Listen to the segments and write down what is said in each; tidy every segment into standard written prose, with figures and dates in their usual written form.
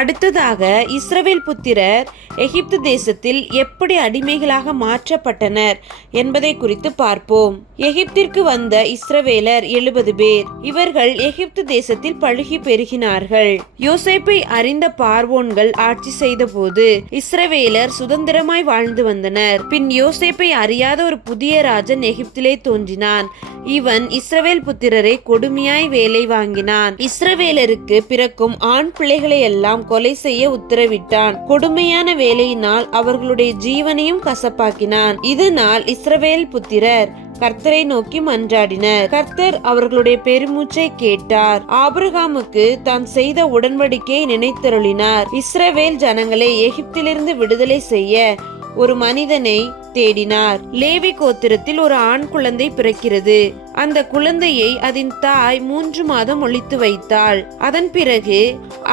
அடுத்ததாக இஸ்ரவேல் புத்திரர் எகிப்து தேசத்தில் எப்படி அடிமைகளாக மாற்றப்பட்டனர் என்பதை குறித்து பார்ப்போம். எகிப்திற்கு வந்த இஸ்ரவேலர் 70 பேர். இவர்கள் எகிப்து தேசத்தில் பழுகி பெருகினார்கள். யோசேப்பை அறிந்த பார்வோன்கள் ஆட்சி செய்த போது இஸ்ரவேலர் சுதந்திரமாய் வாழ்ந்து வந்தனர். பின் யோசேப்பை அறியாத ஒரு புதிய ராஜன் எகிப்திலே தோன்றினான். இவன் இஸ்ரவேல் புத்திரரை கொடுமையாய் வேலை வாங்கினான். இஸ்ரவேலருக்கு பிறக்கும் ஆண் பிள்ளைகளை எல்லாம் கொலை செய்ய உத்தரவிட்டான். கொடுமையான வேலையினால் அவர்களுடைய ஜீவனையும் கசப்பாக்கினான். இதனால் இஸ்ரவேல் புத்திரர் கர்த்தரை நோக்கி மன்றாடினர். கர்த்தர் அவர்களுடைய பெருமூச்சை கேட்டார். ஆபிரகாமுக்கு தான் செய்த உடன்படிக்கையை நினைத்தருளினார். இஸ்ரவேல் ஜனங்களை எகிப்திலிருந்து விடுதலை செய்ய ஒரு மனிதனை தேடினார். லேவி கோத்திரத்தில் ஒரு ஆண் குழந்தை பிறக்கிறது. அந்த குழந்தையை அதன் தாய் 3 மாதம் ஒளித்து வைத்தாள். அதன் பிறகு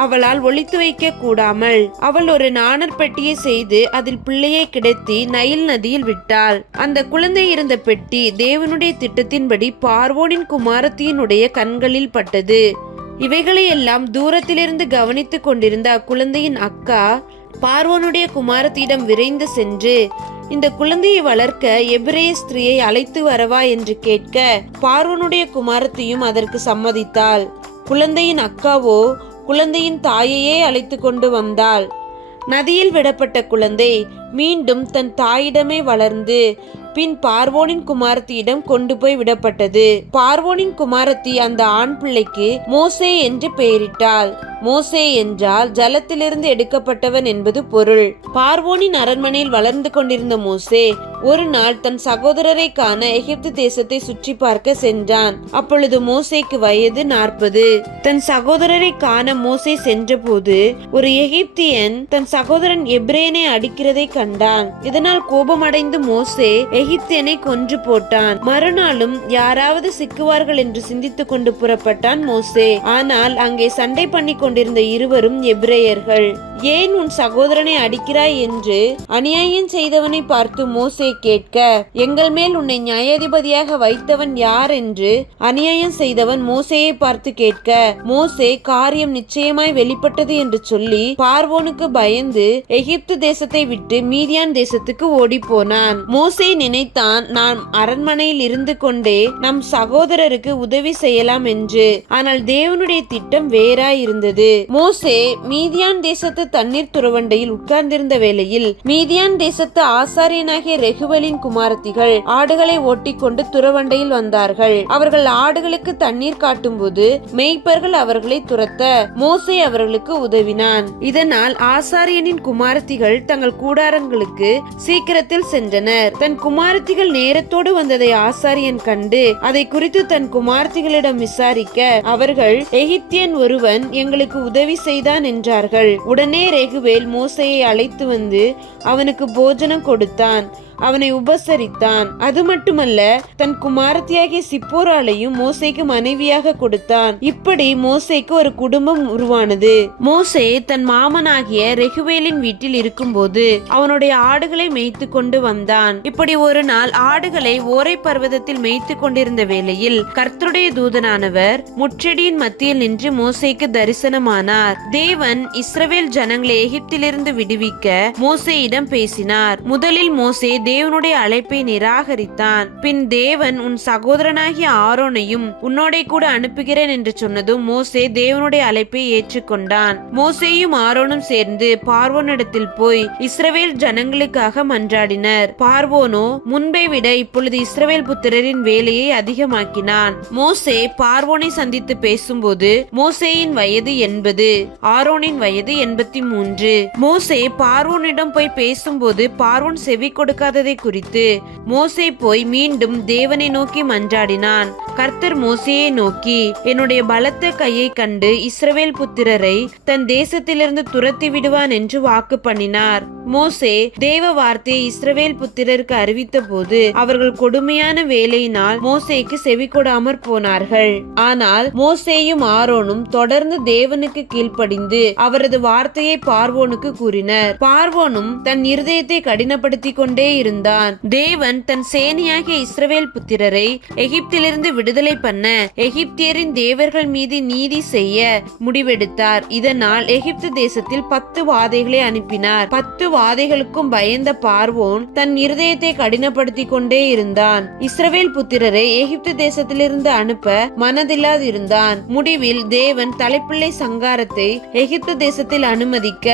அவளால் ஒளித்து வைக்க கூடாமல் அவள் ஒரு நாணற் பெட்டியை செய்து அதில் பிள்ளையை கிடத்தி நைல் நதியில் விட்டாள். அந்த குழந்தை இருந்த பெட்டி தேவனுடைய திட்டத்தின்படி பார்வோனின் குமாரத்தியினுடைய கண்களில் பட்டது. இவைகளையெல்லாம் தூரத்திலிருந்து கவனித்துக் கொண்டிருந்த அக்குழந்தையின் அக்கா பார்வோனுடைய குமாரத்தியிடம் விரைந்து சென்று, இந்த குழந்தையை வளர்க்க எபிரேய ஸ்திரீயை அழைத்து வரவா என்று கேட்க, பார்வோனுடைய குமாரத்தியும் அதற்கு சம்மதித்தாள். குழந்தையின் அக்காவோ குழந்தையின் தாயையே அழைத்து கொண்டு வந்தாள். நதியில் விடப்பட்ட குழந்தை மீண்டும் தன் தாயிடமே வளர்ந்து பின் பார்வோனின் குமாரத்தியிடம் கொண்டு போய் விடப்பட்டது. பார்வோனின் குமாரத்தி அந்த ஆண் பிள்ளைக்கு மோசே என்று பெயரிட்டாள். மோசே என்றால் ஜலத்திலிருந்து எடுக்கப்பட்டவன் என்பது பொருள். பார்வோனின் அரண்மனையில் வளர்ந்து கொண்டிருந்த மோசே ஒரு நாள் தன் சகோதரரை காண எகிப்து தேசத்தை சுற்றி பார்க்க சென்றான். அப்பொழுது மோசேக்கு வயது 40. தன் சகோதரரை காண மோசே சென்றபோது ஒரு எகிப்தியன் தன் சகோதரன் எபிரேயனை அடிக்கிறதை கண்டான். இதனால் கோபமடைந்து மோசே எகிப்தியனை கொன்று போட்டான். மறுநாளும் யாராவது சிக்குவார்கள் என்று சிந்தித்துக் கொண்டு புறப்பட்டான் மோசே. ஆனால் அங்கே சண்டை பண்ணி கொண்டிருந்த இருவரும் எபிரேயர்கள். ஏன் உன் சகோதரனை அடிக்கிறாய் என்று அநியாயம் செய்தவனை பார்த்து மோசே கேட்க, எங்கள் மேல் உன்னை நியாயாதிபதியாக வைத்தவன் யார் என்று அநியாயம் செய்தவன் மோசேயை பார்த்து கேட்க, மோசே காரியம் நிச்சயமாய் வெளிப்பட்டது என்று சொல்லி பார்வோனுக்கு பயந்து எகிப்து தேசத்தை விட்டு மீதியான் தேசத்துக்கு ஓடி போனான். மோசே நினைத்தான், நாம் அரண்மனையில் இருந்து கொண்டே நம் சகோதரருக்கு உதவி செய்யலாம் என்று. ஆனால் தேவனுடைய திட்டம் வேறாய் இருந்தது. மோசே மீதியான் தேசத்து தண்ணீர் துறவண்டையில் உட்கார்ந்திருந்த வேளையில் மீதியான் தேசத்து ஆசாரியனாகிய ரெகுவேலின் குமாரத்திகள் ஆடுகளை ஓட்டிக்கொண்டு துறவண்டையில் வந்தார்கள். அவர்கள் ஆடுகளுக்கு தண்ணீர் காட்டும் போது மேய்ப்பர்கள் அவர்களை துரத்த மோசே அவர்களுக்கு உதவினான். இதனால் ஆசாரியனின் குமாரத்திகள் தங்கள் கூடாரங்களுக்கு சீக்கிரத்தில் சென்றனர். தன் குமாரத்திகள் நேரத்தோடு வந்ததை ஆசாரியன் கண்டு அதை குறித்து தன் குமாரத்திகளிடம் விசாரிக்க, அவர்கள் எகிப்தியன் ஒருவன் எங்களுக்கு உதவி செய்தான் என்றார்கள். உடனே ரெகுவேல் மோசேயை அழைத்து வந்து அவனுக்கு போஜனம் கொடுத்தான், அவனை உபசரித்தான். அது மட்டுமல்ல, தன் குமாரத்தியாகிய சிப்போராளையும் மோசேக்கு மனைவியாக கொடுத்தான். இப்படி மோசேக்கு ஒரு குடும்பம் உருவானது. மோசே தன் மாமனாகிய ரெகுவேலின் வீட்டில் இருக்கும்போது அவனுடைய ஆடுகளை மேய்த்து கொண்டு வந்தான். இப்படி ஒரு நாள் ஆடுகளை ஓரை பர்வதத்தில் மேய்த்து கொண்டிருந்த வேளையில் கர்த்தருடைய தூதனானவர் முட்செடியின் மத்தியில் நின்று மோசேக்கு தரிசனமானார். தேவன் இஸ்ரவேல் ஜனங்களை எகிப்திலிருந்து விடுவிக்க மோசேயிடம் பேசினார். முதலில் மோசே தேவனுடைய அழைப்பை நிராகரித்தான். பின் தேவன் உன் சகோதரனாகிய ஆரோனையும் உன்னோட கூட அனுப்புகிறேன் என்று சொன்னதும் மோசே தேவனுடைய அழைப்பை ஏற்றுக்கொண்டான். மோசேயும் ஆரோனும் சேர்ந்து பார்வோனிடத்தில் போய் இஸ்ரவேல் ஜனங்களுக்காக மன்றாடினர். பார்வோனோ முன்பை விட இப்பொழுது இஸ்ரவேல் புத்திரரின் வேலையை அதிகமாக்கினான். மோசே பார்வோனை சந்தித்து பேசும்போது மோசேயின் வயது 80, ஆரோனின் வயது 83. மோசே பார்வோனிடம் போய் பேசும்போது பார்வோன் செவி கொடுக்காததை குறித்து மோசே போய் மீண்டும் தேவனை நோக்கி மன்றாடினான். கர்த்தர் மோசேயை நோக்கி, என்னுடைய பலத்த கையை கண்டு இஸ்ரவேல் புத்திரரை தன் தேசத்திலிருந்து துரத்தி விடுவான் என்று வாக்கு பண்ணினார். மோசே தேவ வார்த்தையை இஸ்ரவேல் புத்திரருக்கு அறிவித்த போது அவர்கள் கொடுமையான வேலையினால் மோசேக்கு செவி கொடாமற் போனார்கள். ஆனால் மோசேயும் ஆரோனும் தொடர்ந்து தேவனுக்கு கீழ்ப்படிந்து அவரது வார்த்தையை பார்வோனுக்கு கூறினர். பார்வோனும் தன் இருதயத்தை கடினப்படுத்திக் கொண்டே இருந்தான். தேவன் தன் சேனையாகிய இஸ்ரவேல் புத்திரரை எகிப்திலிருந்து விடுதலை பண்ண எகிப்தியரின் தேவர்கள் மீது நீதி செய்ய முடிவெடுத்தார். இதனால் எகிப்து தேசத்தில் 10 வாதைகளை அனுப்பினார். 10 வாதைகளுக்கும் பயந்த பார்வோன் தன் இருதயத்தை கடினப்படுத்திக் கொண்டே இருந்தான். இஸ்ரவேல் புத்திரரை எகிப்து தேசத்திலிருந்து அனுப்ப மனதில்லாதிருந்தான். முடிவில் தேவன் தலைப்பிள்ளை சங்காரத்தை எகிப்து தேசத்தில் அனுமதிக்க,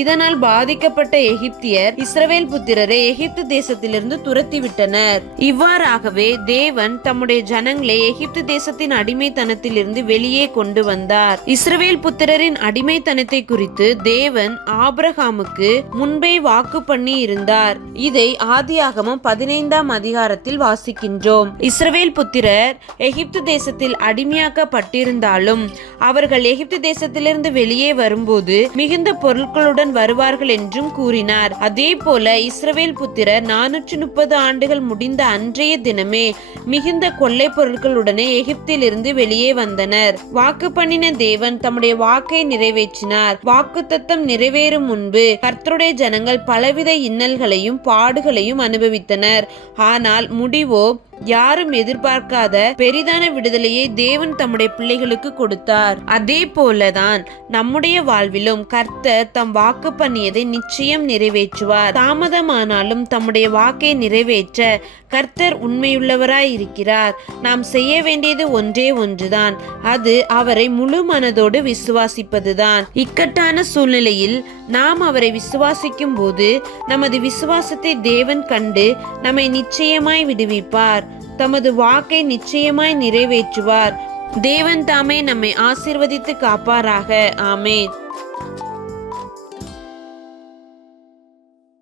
இதனால் பாதிக்கப்பட்ட எகிப்தியர் இஸ்ரவேல் புத்திரரை எகிப்து தேசத்திலிருந்து துரத்திவிட்டனர். இவ்வாறாகவே தேவன் தம்முடைய ஜனங்களை எகிப்து தேசத்தின் அடிமைத்தனத்திலிருந்து வெளியே கொண்டு வந்தார். இஸ்ரவேல் புத்திரரின் அடிமைத்தனத்தை குறித்து தேவன் ஆபிரகாமுக்கு முன்பே வாக்கு பண்ணி இருந்தார். இதை ஆதியாகமம் 15ஆம் அதிகாரத்தில் வாசிக்கின்றோம். இஸ்ரவேல் புத்திரர் எகிப்து தேசத்தில் அடிமையாக்கப்பட்டிருந்தாலும் அவர்கள் எகிப்து தேசத்திலிருந்து வெளியே வரும்போது மிகுந்த பொருட்களுடன் வருவார்கள் என்றும் கூறினார். அதே போல இஸ்ரவேல் புத்திரர் 430 ஆண்டுகள் முடிந்த அன்றைய தினமே மிகுந்த கொள்ளை பொருட்களுடனே எகிப்திலிருந்து வெளியே வந்தனர். வாக்கு பண்ணின தேவன் தம்முடைய வாக்கை நிறைவேற்றினார். வாக்குத்தத்தம் நிறைவேறும் முன்பு கர்த்தருடைய ஜனங்கள் பலவித இன்னல்களையும் பாடுகளையும் அனுபவித்தனர். ஆனால் முடிவோ யாரும் எதிர்பார்க்காத பெரிதான விடுதலையை தேவன் தம்முடைய பிள்ளைகளுக்கு கொடுத்தார். அதே போலதான் நம்முடைய வாழ்விலும் கர்த்தர் தம் வாக்கு பண்ணியதை நிச்சயம் நிறைவேற்றுவார். தாமதமானாலும் தம்முடைய வாக்கை நிறைவேற்ற கர்த்தர் உண்மையுள்ளவராய் இருக்கிறார். நாம் செய்ய வேண்டியது ஒன்றே ஒன்றுதான், அது அவரை முழு மனதோடு விசுவாசிப்பதுதான். இக்கட்டான சூழ்நிலையில் நாம் அவரை விசுவாசிக்கும் போது நமது விசுவாசத்தை தேவன் கண்டு நம்மை நிச்சயமாய் விடுவிப்பார். தமது வாக்கை நிச்சயமாய் நிறைவேற்றுவார். தேவன் தாமே நம்மை ஆசீர்வதித்து காப்பாராக. ஆமென்.